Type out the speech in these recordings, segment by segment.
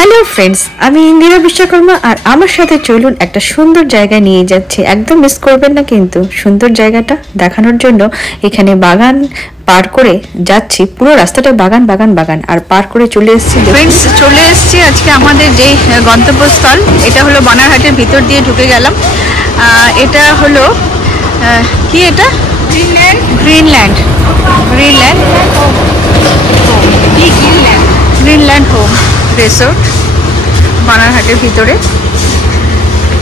Hello friends আমি নীরা বিশ্বকর্মা আর আমার সাথে চলুন একটা সুন্দর জায়গা নিয়ে যাচ্ছি একদম মিস করবেন না কিন্তু সুন্দর জায়গাটা দেখানোর জন্য এখানে বাগান পার করে যাচ্ছি পুরো রাস্তাটা বাগান বাগান বাগান আর পার করে চলে এসেছি फ्रेंड्स চলে এসেছি আজকে আমাদের যে গন্তব্যস্থল এটা হলো বানারহাটের ভিতর দিয়ে ঢুকে গেলাম এটা হলো কি এটা গ্রিনল্যান্ড হোম রিসোর্ট বানারহাটের ভিতরে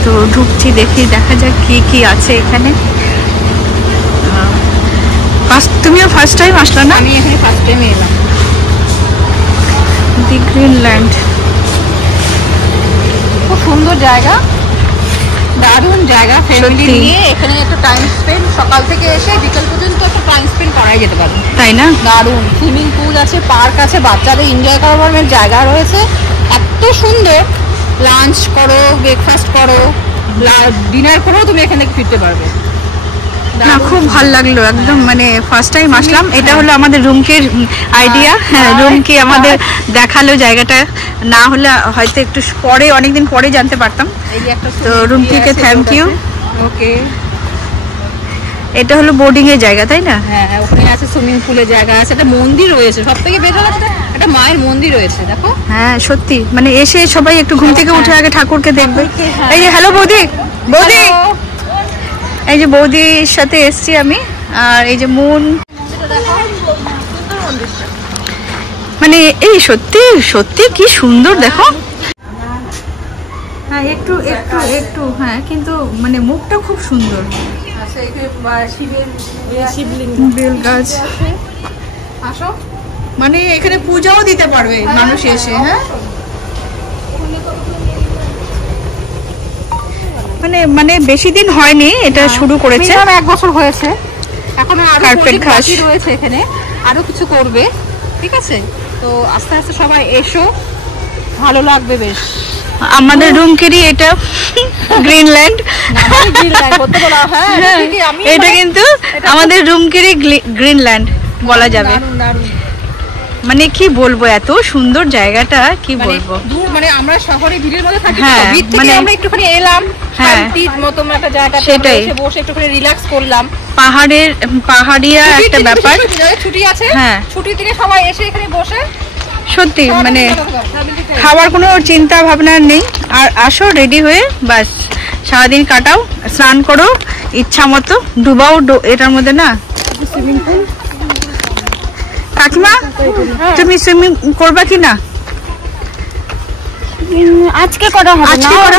তো ঢুকছি দেখি দেখা যাক কি কি আছে এখানে তুমিও ফার্স্ট টাইম আসলে না আমি এখানে ফার্স্ট টাইম এলাম দি গ্রিনল্যান্ড খুব সুন্দর জায়গা দারুণ জায়গা ফ্যামিলি নিয়ে এখানে একটু টাইম স্পেন্ড সকাল থেকে এসে বিকেল পর্যন্ত একটু টাইম স্পেন্ড করাই যেতে পারে তাই না দারুণ সুইমিং পুল আছে পার্ক আছে বাচ্চাদের এনজয় করার জায়গা রয়েছে এত সুন্দর লাঞ্চ করো ব্রেকফাস্ট করো ডিনার করেও তুমি এখান থেকে ফিরতে পারবে না খুব ভালো লাগলো একদম মানে ফার্স্ট টাইম আসলাম এটা হলো আমাদের রুমকের আইডিয়া হ্যাঁ রুমকে আমাদের দেখালো জায়গাটা না হলে হয়তো একটু পরে অনেকদিন পরে জানতে পারতাম তো রুমকে থ্যাংক ইউ ওকে এটা হলো বোর্ডিং এর জায়গা তাই না হ্যাঁ ওখানে আছে সুইমিং পুলের জায়গা আছে একটা মন্দির রয়েছে সবথেকে বেটার আছে একটা মায়ের মন্দির রয়েছে দেখো হ্যাঁ সত্যি মানে এসে সবাই একটু ঘুম থেকে উঠে আগে ঠাকুরকে দেখবে এই যে হ্যালো বৌদি বৌদি এই যে বৌদির সাথে এসছি আমি আর এই যে মুন মানে এই সত্যি সত্যি কি সুন্দর দেখো হ্যাঁ একটু একটু একটু হ্যাঁ কিন্তু মানে মুখটা খুব সুন্দর বেল গাছ আসো মানে এখানে পূজাও দিতে পারবে মানুষ এসে হ্যাঁ মানে মানে বেশি দিন হয়নি এটা শুরু করেছে এক বছর হয়েছে এখন আরো কার্পেট ঘাস রয়েছে এখানে আরো কিছু করবে ঠিক আছে তো আস্তে আস্তে সবাই এসো ভালো লাগবে বেশ আমাদের রুমকেরই এটা গ্রিনল্যান্ড এটা কিন্তু আমাদের রুমকেরই গ্রিনল্যান্ড বলা যাবে মানে কি বলবো এত সুন্দর জায়গাটা কি বলবো মানে আমরা শহরে ভিড়ের মধ্যে থাকি মানে আমরা একটুখানি এলাম শান্তির মতো একটা জায়গাতে সেটাই বসে একটুখানি রিল্যাক্স করলাম পাহাড়িয়া একটা ব্যাপার ছুটি আছে হ্যাঁ ছুটির দিনে সবাই এসে এখানে বসে সত্যি মানে খাওয়ার কোনো চিন্তা ভাবনা নেই আর আসো রেডি হয়ে বাস সারাদিন কাটাও স্নান করো ইচ্ছা মতো ডুবাও এটার মধ্যে না সুইমিং পুল কাকিমা তুমি সুইমিং করবা কি না আজকে করা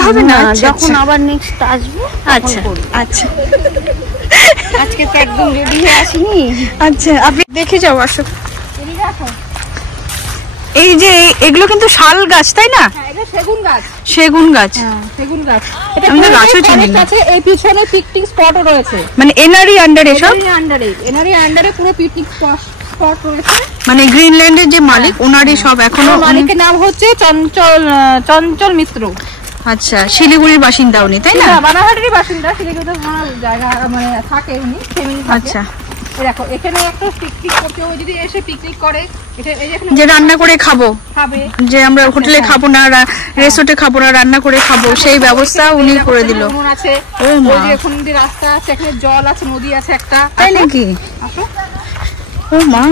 হবে না যখন আবার নেক্সট আসবো আচ্ছা আচ্ছা আজকে তো একদম রেডি হয়ে আসিনি আচ্ছা আপনি দেখে যাও আসো এই যে এগুলো কিন্তু শাল গাছ তাই না সেগুন গাছ এটা গাছও চিনি না এই পিছনে পিকনিক স্পটও রয়েছে মানে এনআরই আন্ডারে সব এনআরই আন্ডারে পুরো পিকনিক স্পট রয়েছে মানে গ্রিনল্যান্ডের যে মালিক ওনারই সব এখনো মালিকের নাম হচ্ছে চঞ্চল মিত্র আচ্ছা শিলিগুড়ির বাসিন্দা উনি তাই না বানারহাটেরই বাসিন্দা শিলিগুড়িতে জায়গা মানে থাকে উনি ফ্যামিলি আচ্ছা দেখো এখানে একটা পিকনিক করতে হয় যদি এসে পিকনিক করে যে রান্না করে খাবে যে আমরা হোটেলে খাবো না রেস্টুরেন্টে খাবো না রান্না করে খাবো সেই ব্যবস্থা উনি করে দিল আছে এখন যে রাস্তা আছে এখানে জল আছে নদী আছে একটা তাই নাকি ও মা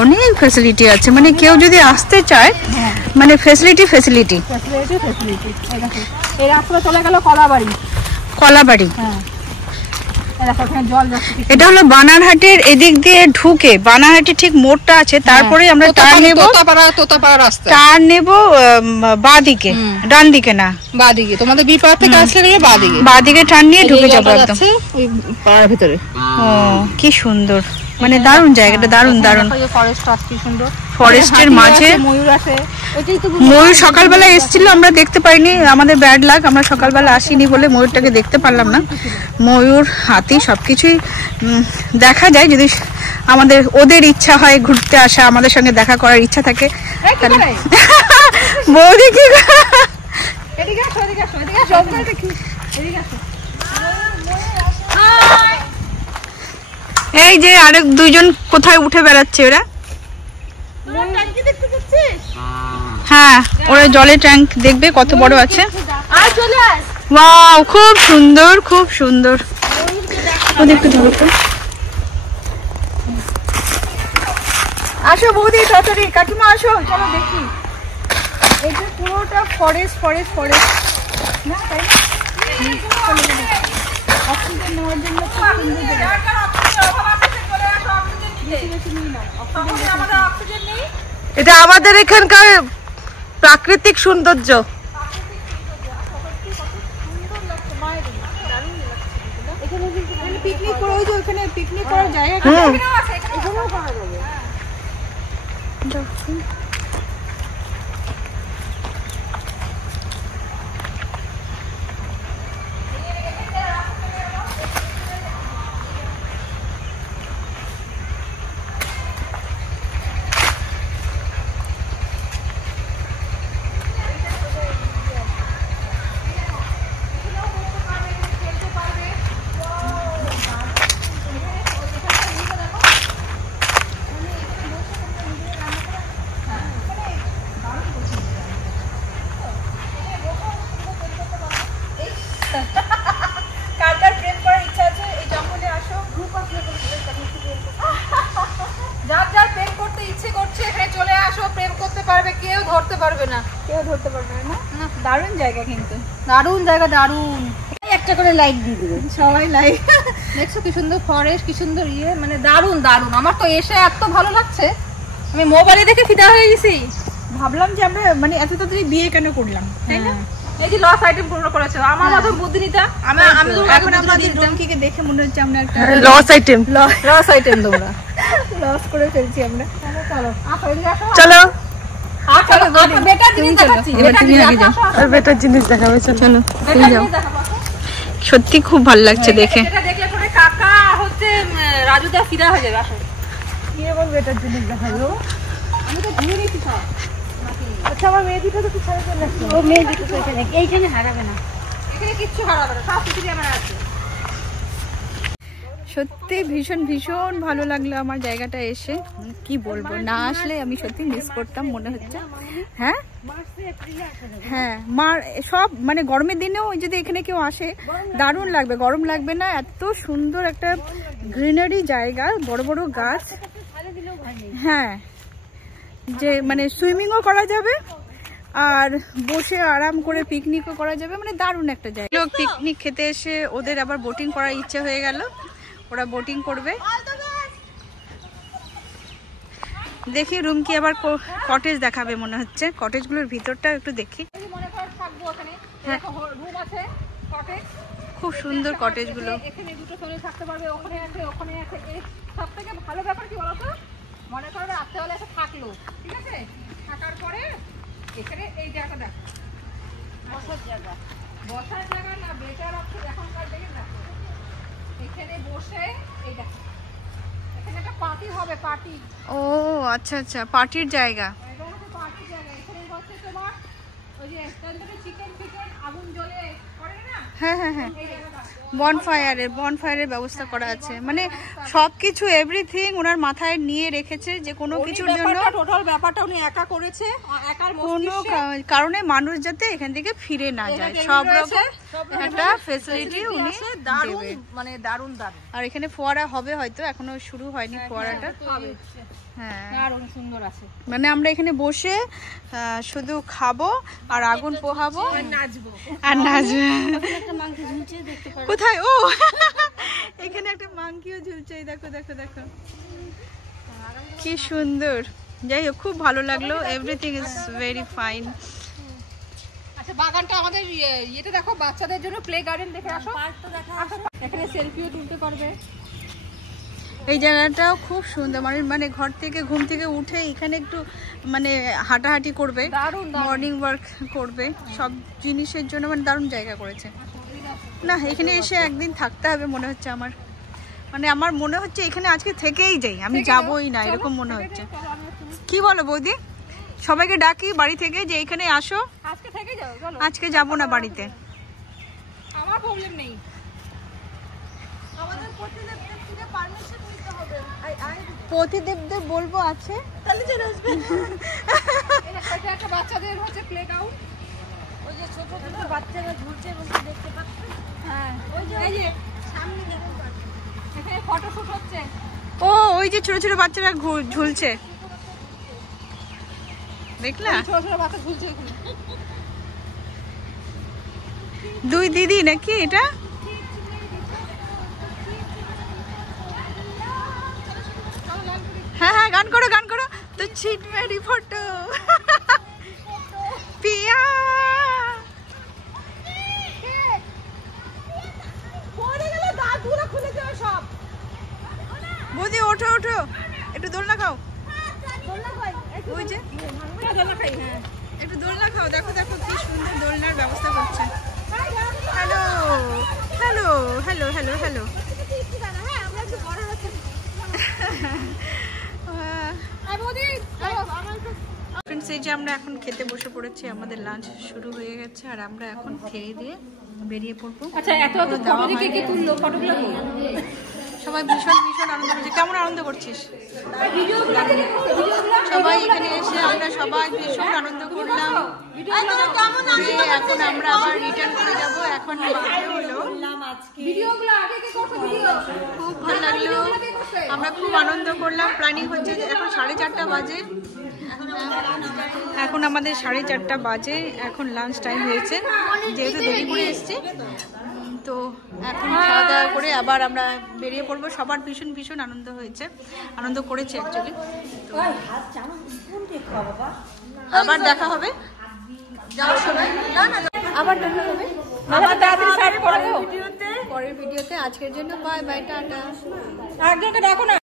অনেক ফ্যাসিলিটি আছে মানে কেউ যদি আসতে চায় মানে ফ্যাসিলিটি এই রাস্তা চলে গেল কলাবাড়ি এটা হলো বানারহাটের এদিক দিয়ে ঢুকে বানারহাটের ঠিক মোড়টা আছে তারপরে আমরা টার্ন নেব তোতাপাড়া রাস্তা টার্ন নেব বাঁদিকে ডান দিকে না বাঁদিকে তোমাদের বিপার থেকে আসলে বাঁদিকে টার্ন নিয়ে ঢুকে যাবো একদম ওই পাড়ার ভিতরে ও কি সুন্দর মানে দারুণ জায়গাটা দারুণ ফরেস্ট আছে কি সুন্দর ফরেস্টের মাঝে ময়ূর আছে ময়ূর সকালবেলা এসেছিল আমরা দেখতে পাইনি আমাদের ব্যাড লাক আমরা সকালবেলা আসিনি বলে ময়ূরটাকে দেখতে পারলাম না ময়ূর হাতি সবকিছুই দেখা যায় যদি আমাদের ওদের ইচ্ছা হয় ঘুরতে আসা আমাদের সঙ্গে দেখা করার ইচ্ছা থাকে বৌদি কি এই যে আরেক দুইজন কোথায় উঠে বেড়াচ্ছে ওরা হ্যাঁ ওরা জলের ট্যাঙ্ক দেখবে কত বড় আছে। ওয়াও, খুব সুন্দর, খুব সুন্দর। ওদের একটু ধরো তো। আসো বৌদি, তাড়াতাড়ি কাকিমা আসো, চলো দেখি। এটা পুরোটা ফরেস্ট ফরেস্ট ফরেস্ট না, তাই না? অক্সিজেন নেওয়ার জন্য খুব সুন্দর জায়গা। এটা আমাদের এখানকার প্রাকৃতিক সৌন্দর্য। পিকনিক করে, ওই যে ওখানে পিকনিক করার জায়গা এখানেও করা যাবে। দারুণ জায়গা, কিন্তু দারুণ জায়গা, দারুণ। একটা করে লাইক দিয়ে দিবে সবাই, লাইক। দেখছো কি সুন্দর ফরেস্ট, কি সুন্দর ইয়ে, মানে দারুণ দারুণ। আমার তো এসে এত ভালো লাগছে, আমি মোবাইলে দেখে ফিদা হয়ে গেছি। ভাবলাম যে আমরা মানে এত তাড়াতাড়ি বিয়ে কেন করলাম, তাই না? এই যে লস আইটেম পূর্ণ করেছো, আমার মতো বুদ্ধি নিতা। আমি এখন আমাদের ডোনকিকে দেখে মনে হচ্ছে আমরা একটা লস আইটেম, লস আইটেম তোমরা লস করে ফেলছি আমরা। চলো চলো, সত্যি খুব ভালো লাগছে দেখে। কাকা হচ্ছে রাজুদা ফিদা হয়ে যাবে। আসো, গিয়ে বল বেটার জিনিস দেখাবো। আমি তো ঘুরে নিয়েছি সব। আচ্ছা, আমার মেয়ে দুটো তো পিছনে চলে আসছে। ও মেয়ে দুটো তো এখানে, এইখানে হারাবে না, এখানে কিচ্ছু হারাবে না, সব কিছু আমার আছে। সত্যি ভীষণ ভীষণ ভালো লাগলো আমার জায়গাটা এসে, কি বলবো, না আসলে আমি সত্যি মিস করতাম মনে হচ্ছে। হ্যাঁ হ্যাঁ, মার সব মানে গরমের দিনেও যদি এখানে কেউ আসে দারুণ লাগবে, গরম লাগবে না। এত সুন্দর একটা গ্রিনারি জায়গা, বড় বড় গাছ। হ্যাঁ, যে মানে সুইমিংও করা যাবে আর বসে আরাম করে পিকনিকও করা যাবে, মানে দারুণ একটা জায়গা। লোক পিকনিক খেতে এসে ওদের আবার বোটিং করার ইচ্ছে হয়ে গেল, ওরা বোটিং করবে। দেখি রুম কি আবার কটেজ দেখাবে মনে হচ্ছে, কটেজগুলোর ভিতরটা একটু দেখি। খুব সুন্দর কটেজগুলো। এখানে দুটো ফ্যামিলি থাকতে পারবে, ওখানে আছে ওখানে আছে। সবথেকে ভালো ব্যাপার কি বলতো, মনে করো রাত্রেবেলা এসে থাকলো, ঠিক আছে, থাকার পরে এখানে এই জায়গাটা দেখো, বসার জায়গা, বসার জায়গা না বেটার অপশন এখনকার দিকে দেখো। এখানে বসে এই দেখো, এখানে একটা পার্টি হবে, পার্টি। ও আচ্ছা আচ্ছা, পার্টির জায়গা। এটা হচ্ছে পার্টির জায়গা। এখানে বসে তোমার ওই যে তন্দুরি চিকেন ফিকেন আগুন জ্বলে করে না। হ্যাঁ হ্যাঁ হ্যাঁ, বনফায়ারের ব্যবস্থা করা আছে, মানে সবকিছু এভরিথিং ওনার মাথায় নিয়ে রেখেছে, যে কোনো কিছুর জন্য টোটাল ব্যাপারটা উনি একা করেছে, একার কোনো কারণে মানুষ যাতে এখান থেকে ফিরে না যায়, সব রকম একটা ফ্যাসিলিটি উনি দেবে, মানে দারুণ দারুণ। আর এখানে ফোয়ারা হবে, হয়তো এখনো শুরু হয়নি ফোয়ারাটা। হ্যাঁ, দারুণ সুন্দর আছে। মানে আমরা এখানে বসে শুধু খাবো আর আগুন পোহাবো আর নাচবো আর নাচবো। কোথায়? ও এখানে একটা মাংকিও ঝুলছে, দেখো দেখো দেখো, কি সুন্দর। যাই হোক, খুব ভালো লাগলো, এভরিথিং ইজ ভেরি ফাইন। আচ্ছা, বাগানটা আমাদের ইয়েটা দেখো, বাচ্চাদের জন্য প্লে গার্ডেন দেখে আসো, এখানে সেলফিও তুলতে পারবে। এই জায়গাটাও খুব সুন্দর, মানে ঘর থেকে ঘুম থেকে উঠে এখানে একটু মানে হাঁটাহাঁটি করবে, মর্নিং ওয়ার্ক করবে, সব জিনিসের জন্য মানে দারুণ জায়গা করেছে। না, এখানে এসে একদিন থাকতে হবে মনে হচ্ছে আমার, মানে আমার মনে হচ্ছে এখানে আজকে থেকেই যাই, আমি যাবই না এরকম মনে হচ্ছে। কি বলো বৌদি, সবাইকে ডাকি বাড়ি থেকে যে এখানে আসো? আজকে থেকে যাও, চলো। আজকে যাবো না বাড়িতে, আমার প্রবলেম নেই, আমাদের প্রতিদিন পারমিশন নিতে হবে। প্রতিদেবদের বলবো আছে, তাহলে চলে আসবে। একটা বাচ্চাদের হচ্ছে প্লে গ্রাউন্ড, ওই যে ছোট ছোট বাচ্চারা ঝুলছে বলতে দেখতে পাচ্ছেন। হ্যাঁ ওই যে সামনে দেখুন, এখানে ফটোশুট হচ্ছে। ও ওই যে ছোট ছোট বাচ্চারা ঝুলছে, দেখলা? ছোট ছোট বাচ্চা ঝুলছে ওখানে। দুই দিদি নাকি এটা? হ্যাঁ হ্যাঁ, গান করো গান করো। তো ছিট মেরি ফটো পিয়া, বৌদি ওঠো ওঠো, একটু দোলনা খাও। ওই যে একটু দোলনা খাও, দেখো দেখো কি সুন্দর দোলনার ব্যবস্থা করছে। Hello hello hello hello hello. Friends, এই যে আমরা এখন খেতে বসে পড়েছি, আমাদের লাঞ্চ শুরু হয়ে গেছে আর আমরা এখন খেয়ে দিয়ে বেরিয়ে পড়বো। আচ্ছা, এত এত ফটো দেখে কে তুললো ফটোগুলো? সবাই ভীষণ ভীষণ আনন্দ করছে। কেমন আনন্দ করছিস? সবাই এখানে এসে আমরা সবাই ভীষণ আনন্দ করলাম। এখন আমরা আবার রিটার্ন করে যাব। এখন হলো খুব ভালো লাগলো, আমরা খুব আনন্দ করলাম। প্ল্যানিং হচ্ছে যে এখন 4:30 বাজে, এখন আমাদের 4:30 বাজে, এখন লাঞ্চ টাইম হয়েছে, যেহেতু দেরি করে এসছি। তো এখন খাওয়া দাওয়া করে আবার আমরা বেরিয়ে পড়বো। সবার ভীষণ ভীষণ আনন্দ হয়েছে, আনন্দ করেছে অ্যাকচুয়ালি। তো আবার দেখা হবে যাওয়ার সময়, আবার দেখা হবে পরের ভিডিওতে। আজকের জন্য বাই বাই, টাটা। একজনকে ডাকো না।